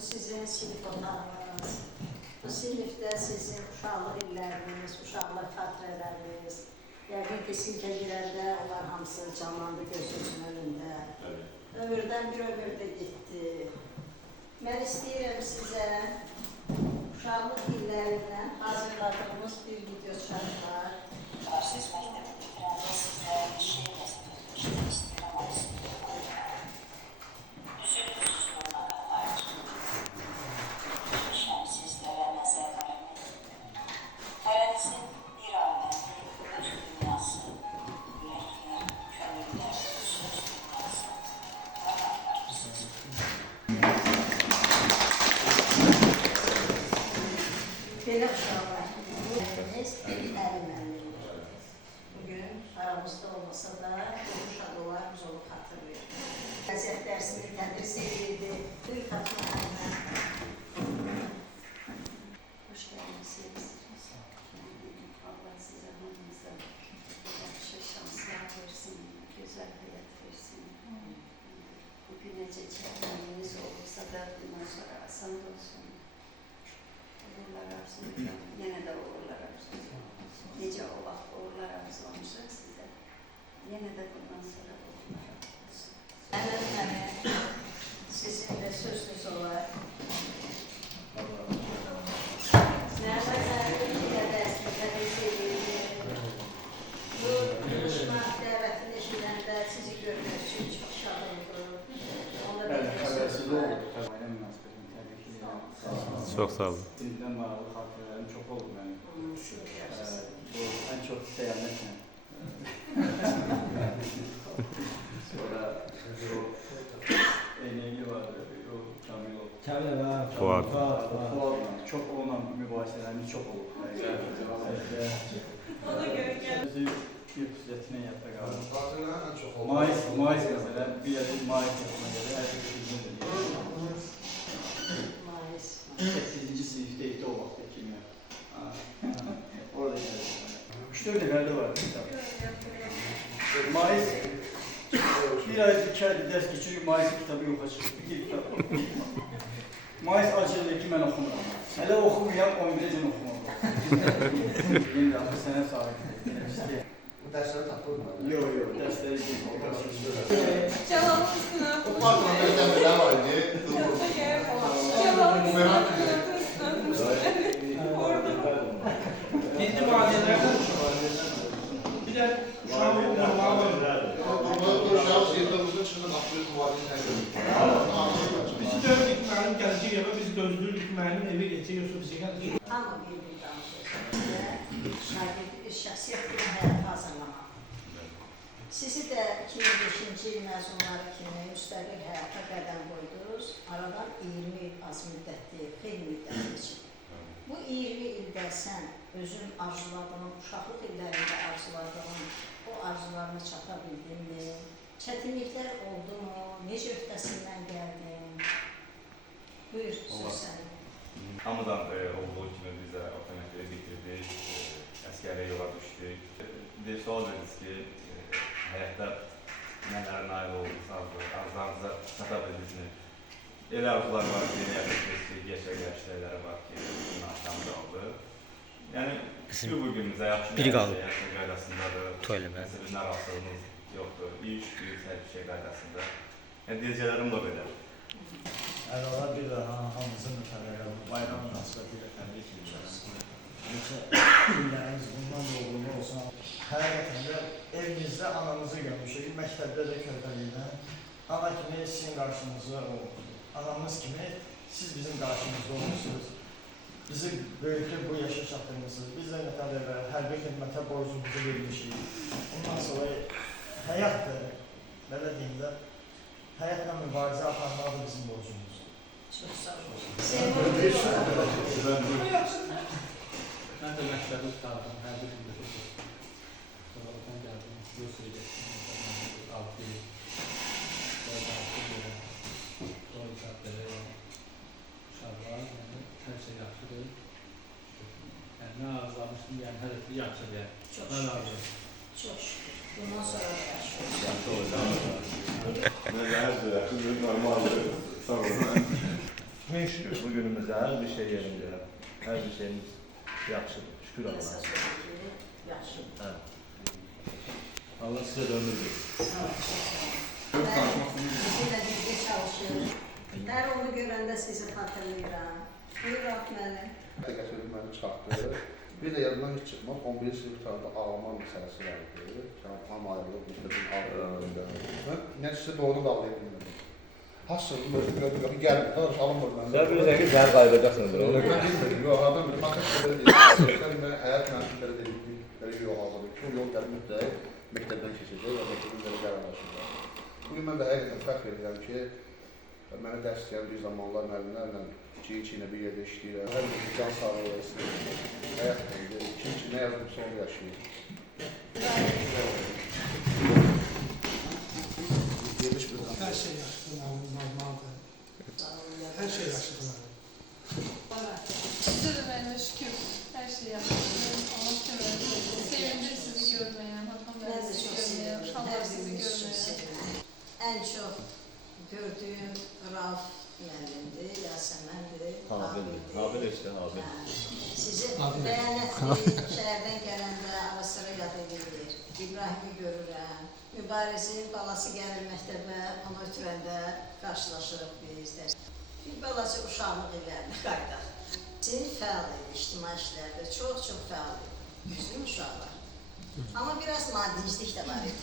Bu sizin sinif otağınız. Bu sinifdə sizin uşaqlıq illəriniz, uşaqlıq xatirələriniz. Yəqin ki, sinifə girəndə onlar hamısı canlandı gözünüzün önündə. Ömürdən bir ömür də getdi. Mən istəyirəm sizə uşaqlıq illərindən hazırladığımız bir video çarplar. Siz məktəbi bitirəndə sizə bir şey göstərmişdim, istəyirəm olsun. Belə uşaqlar, bu müəllimimiz. Bugün aramızda olmasa da, bu uşaqlar biz onu xatırlayırıq. Vəziyyət dərsini tədris edirdi, bir Fatma müəllimə. Hoş gəldiniz. Allah sizə hamınıza yaxşı şanslar versin, gözəl həyat versin. Bugün necə çəkməyiniz olursa da, bundan sonra asan olsun. Uğurlar arzulayacağım, yenə də uğurlar arzulayacağım. Necə o vaxt uğurlar arzulamışıq sizə, yenə də bundan sonra uğurlar arzulayacağım. Mənim sizinlə sözünüz olar. Nərbətlərlə dərsliklə edirdi. Bu danışma dəvətini eşidəndə sizi görmək üçün çox şad oldu. Xəbərsiz oldu. Çok sağ olun. Sinifdən maraqlı xatirələrim çox oldu mənim. Bu ən çox dəyanətlə. Sonra o eynəkli vardı, o Kamil oldu. Kamil var. Fuat. Çox onunla mübahisələrimiz çox olub. Ona görə gəl. Bizi bir xüsusiyyətinə yadda qaldı. Mayıs məsələn, bir yerde Mayıs yaşına gəlir, hər şey bizimdir. 8-ci sinifdeydi o vaxtda kimya. Orada gəldi. 3-4 illərdə var kitab. Mayıs, bir ay, 2 ayda dərs geçirik, Mayıs kitabı yoxa çıxır. Bir kitab. Mayıs acıdır ki, mən oxumuram. Hələ oxumayam, 11-cən oxumam. Yeni də sənə sahibidir. Bu dərsləri tapılmır. Yox, dərsləri deyil. Cavabın üstünə. Bu partlarda təmirlər var idi. Cavabın üstünə. Kendi validelerden bir de uşağın normal Bu şahıs yıldığımızın içinde nakliyyat muhalini bizi dövdük müəllim gəlecək eve, bizi dözdürdük müəllim evi geçecek, Yusuf Segal. Hamı bir danışır. Şagird şəxsiyyət bir həyat hazırlamaq. Sizi də 2005-ci il məzunları kimi müstəqil həyata qədəm qoydunuz. Aradan 20 il az müddətli, xeyli müddət keçib. Bu 20 ildə sən özün arzuladığın, uşaqlıq illərində arzuladığın o arzularına çata bildinmi? Çətinliklər oldu mu? Necə öhdəsindən gəldin? Buyur, söz sənin. Hamıdan olduğu kimi biz də otomatları bitirdik, əskərə yola düşdük. Bir sual verdiniz ki, həyatda nələrə nail oldunuz, arzularınıza çata bildinizmi? Elə arzular var ki, gerçək yaşlarları var ki, bunun aşağıda oldu. Yəni, bu günümüzə yaxşı yaşayın qaydasındadır. Məsələn, narahatlığımız yoxdur. İyi şükür, hər şey qaydasında. Yəni, deyəcələrim də belə. Əvvəla bir də hamımızın bayram münasibəti ilə təbrik edirəm. Neçə günlərimiz bundan doğrulu olsun. Həqiqətən də evimizdə anamızı görmüşük, məktəbdə də körpəlikdə. Ana kimi sizin qarşınızda oldu. Anamız kimi siz bizim qarşımızda olmuşsunuz. Bizi böyüklər bu yaşa çatdırmışsınız. Biz də nətər hərbi xidmətə borcumuzu vermişik. Ondan sonra həyatdır, belə deyim də, həyatla mübarizə aparmaq da bizim borcumuz. Çox sağ olun. Mən də məktəbi tutardım, hərbi xidmətə çıxdım. Sonra oradan gəldim, Rusiya getdim, 6 il. Her şey yaxşıdır. Yəni, nə arzulamışdım, yəni hər şey yaxşıdır. Çox şükür. Çox şükür. Bundan sonra da yaxşı olsun. Yaxşı olacaq. Mən hər şey yaxşıdır, normaldır. Sağ olun. Şükür bu günümüzde her bir şey yerinde. Her bir şeyimiz yaxşıdır. Şükür Allah'a. Əsas odur ki, yaxşı. Evet. Allah size de ömür versin. Sağ olun. Bizimlə birgə çalışır. Hər onu görəndə sizi xatırlayıram. Buyur Rahmənim. Qəsədi məni çıxartdı. Bir də yadımdan hiç çıxmaz. 11-ci sinif qutarında ağlama məsələsi vardı. Tam ayrılıb, müstəqil ağlıyordum. Mən nəticədə doğru bağlaya bilmədim. Hasırdım, özüm gəlmir, tanış alınmır məndə. Sen bilirsen ki sen kaybedeceksiniz onu. Mən bilmirdim, yox, adam bilir, makat belə deyil. Mən həyat mənimləri deyildim, belə yox hazırdır ki, o yol gəlib mütləq məktəbdən keçəcək və məktəbin belə qərarlaşırlar. Bugün mən də həqiqətən fəxr edirəm ki, mənə dərs istəyən bir zamanlar müəllimlərlə iki-iki ilə bir yerdə işləyirəm. Hər bir can sağlığı istəyirəm. Həyatdır, iki-iki nə yazılıbsa onu yaşayır. Her şey yaşlı, normaldir. Her şey yaşlıdır. Size de ben de şükür her şeyi yaptım. Allah kömürünü sevindim sizi görmeye. Hakan Mən ben də sizi çox görmeye. sevindim. Allah Hər sizi biriniz çox görmeye. sevindim. Ən çox gördüyüm Rauf müəllimdir, Yasəməndir, Habil işte habil. Sizi bəyanətli şəhərdən gələndə ara sıra yad edilir. İbrahimi görürəm. Mübarizin balası gəlir məktəbə, onu ötürəndə qarşılaşırıq biz də. Bir balaca uşaqlıq illərinə qaydaq. Sinif fəal idi ictimai işlərdə, çox fəal idi. Bizim uşaqlar. Amma biraz madiclik də var idi.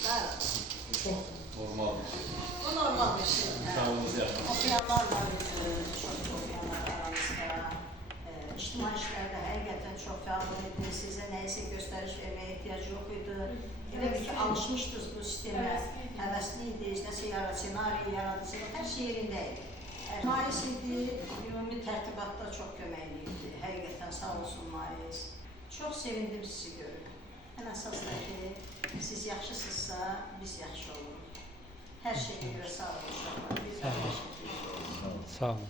Çok normal bir şey. Bu normal bir şey. Sağlığımızı yapmak. Okuyanlar var, çox okuyanlar aramızda. İctimai işlərdə həqiqətən çox fəal idi. Sizə nəyisə göstəriş verməyə ehtiyac yox idi. Elə bir ki, alışmışdınız bu sistemə, həvəsli idiniz, nəsə senari, yaradıcılıq, hər şey yerində idi. Mais idi, ümumi tərtibatda çox köməkli idi. Həqiqətən sağ olsun Mais. Çox sevindim sizi görürəm. Ən əsas da ki, siz yaxşısınızsa, biz yaxşı oluruq. Hər şeyə görə sağ olun uşaqlar. Biz də təşəkkür edirik. Sağ olun.